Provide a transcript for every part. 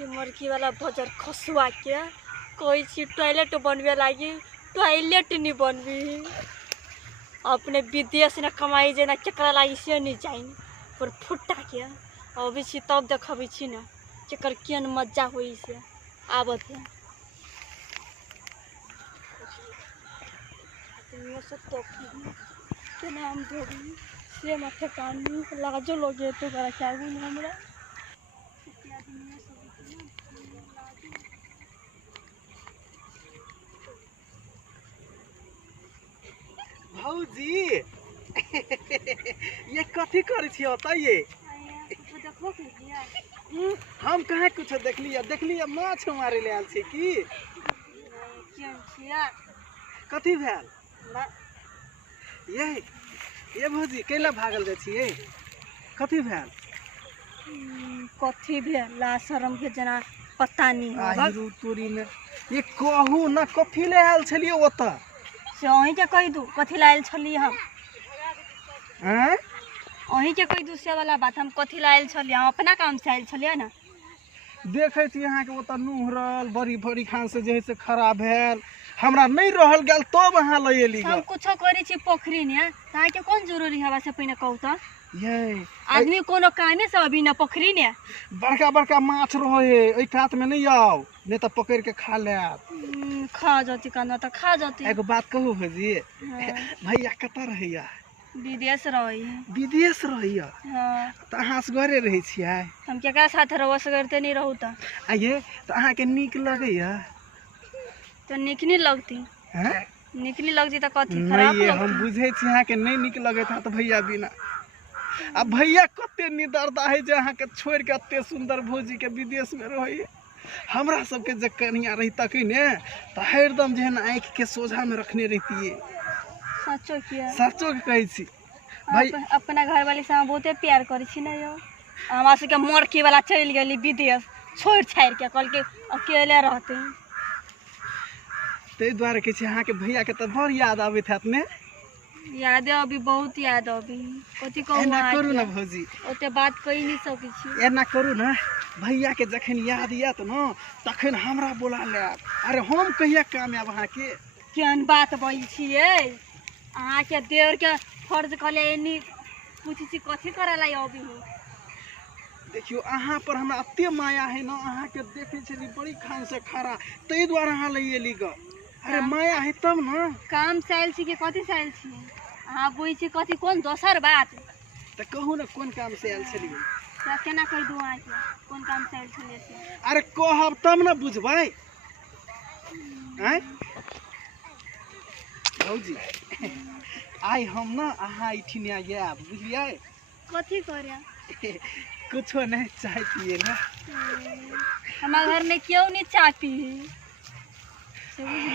ये मरकी वाला बजर खसुआ के कोई चीज टॉयलेट बनवे लगी टॉयलेट नहीं बनवी अपने विदेश न कमाई जे ना चकरा लगी से नहीं जाइन पर फुट्टा के अभी छी तब देखबी छी ना चकर केन मजा होई से आवत है ये सब तो के नाम धोबी से माथे कानी लाजो लगे तो करा चाहू हमरा भौजी ये कथी करे छी बताइए हम कहाँ कुछ देख लिया माछ मारे ले आल छी की कथी भेल ये भौजी कैला भागल जाय छियै कथी भेल कथी भेल ला शरम के जना पता नहीं आहिरू तोरी में ये कहू ना कथी ले आल छलिए ओता से अहीं के कह दू कथी लायल छली हम हैं अहीं के कह दू से वाला बात हम कथी लायल छली हम अपना काम से आयल छलिए ना देखे छी यहाँ के ओता नुहरल बड़ी बड़ी खान से जे से खराब भेल हमरा नहीं रहल गेल तब वहां ले एली हम कुछो करी छी पोखरी ने ताई के कोन जरूरी हवा से पहिने कहू त ये आदमी कोनो कामे से अभी ना पोखरी ने बड़का बड़का माछ रहे ए कात में नहीं आओ नहीं तो पकड़ के खा ले खा जाती काना त खा जाती एगो बात कहू भौजी भैया कत रहैया विदेश रहैया हां त अहाँ से घरे रहै छियै हम केकरा साथ रहस करते नहीं रहू त आइए त अहाँ के नीक लगैया तो निक नहीं लगती हैं निक नहीं लगती त कथी खराब नहीं लगती हम बुझे छी अहाँ के नहीं नीक लगैत त भैया बिना आ भैया कते निदरदा है जे अहाँ के छोड़ के एते सुंदर भौजी के विदेश में रहैया हमरा सबके जे कनिया रही तकी ने त हरदम जेहन आँख के सोझा में रखने रहतिए सचो के कहै छी भाई अपना घर वाली से हम बहुते प्यार करै छी ना यो हमरा से के मरकी वाला चल गेली विदेश छोड़ छाड़ के कल के अकेले रहते ते द्वारा के छी अहाँ के भैया के त बड़ याद आबैत हैत ने याद अभी बहुत याद अभी कथी कहू एना करू ना भौजी ओते बात कहि नहीं सकै छी एना करू ना भैया के जखन याद आयत न तखन हमरा बोला ले अरे हम कहिया काम आब अहाँ के केहन बात बोल छियै अहाँ के देवर के फर्ज कले एनी पूछी छी कथी करला अभी देखियो अहाँ पर हमरा अते माया है न अहाँ के देखे छली बड़ी खान से खरा तै द्वारा अहाँ ले एली ग अरे माया है तब न काम साइल छी के कथी साइल छी अहाँ बुझी छी कथी कोन दोसर बात त कहू न कोन काम से आयल छली त केना कहि दू अहाँ के कोन काम साइल छलिए से अरे कहब तब न बुझबै हैं भौजी आई हम न अहाँ इठिने आया बुझलिए कथी करे कुछो नहीं चाय पिए ना हमारे घर में क्यों नहीं चाय पी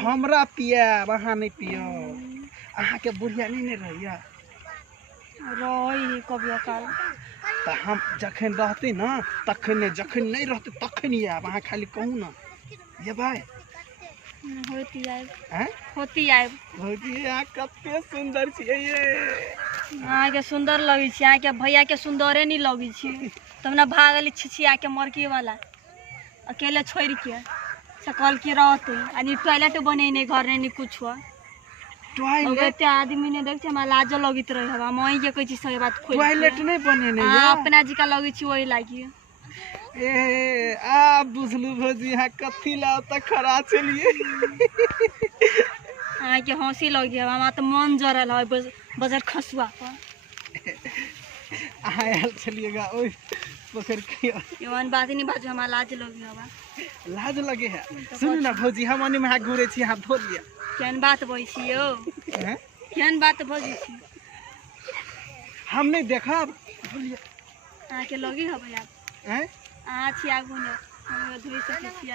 हमरा पिया वहाँ नहीं पियो अहाँ के बुढ़िया नहीं रहिया रही कभी काल त हम जखन रहते ना तखन जखन नहीं रहते तखन आब अहाँ खाली कहू ना ये भाई होती आए हैं होती आए भौजी अहाँ कते सुंदर छियै ये अहाँ के सुंदर लगी छी अहाँ के भैया के सुंदरे नहीं लगी छी तब ना भागली छिछिया के मरकी वाला अकेले छोड़ के सकल के रहते अनि टॉयलेट बने नहीं घर नहीं कुछ टॉयलेट आदमी ने देख हमरा लाजो लगित रहे हवा मई के कह छी सही बात खोल टॉयलेट नहीं बने नहीं अपना जी का लगी छी वही लागी ए आ बुझलू भौजी यहाँ कथी ला तक खड़ा चलिए अहाँ के हंसी लगी हवा तो मन जरल है बजर खसुआ पर अहाँ आयल छलिएगा ओइ पोखर के एवन बात नहीं बाजू हमरा लाज लगी हवा लाज लगे है सुन ना भौजी हम अनी में हाथ घुरे छी हाथ धो लिया केन बात बोई छी यो हैं केन बात बोई छी हम नहीं देखा बोलिए अहाँ के लगी हवा आप हैं अहाँ छी आगू ने हम धोई सके छी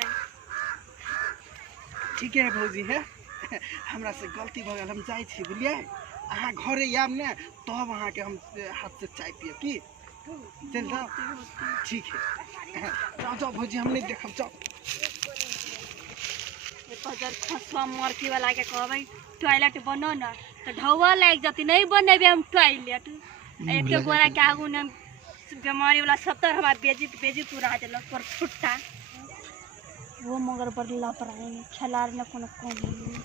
ठीक है भौजी है हमरा से गलती भ गेल हम जाई छी बुझलिए अहाँ घरे आब ने तब अहाँ के हम हाथ से चाय पिए की चल जाओ ठीक है जाओ जाओ भौजी हम नहीं देखब जाओ ये पजर खसवा मरकी वाला के कहबै टॉयलेट बनो ना तो ढौआ लाग जाती नहीं बनेबे हम टॉयलेट एक गोरा के आगू ने बीमारी वाला 70 हमारा बेजी पूरा दिलक पर छुट्टा वो मगर बड़ लापरवाही खेलार ने कोनो कम नहीं।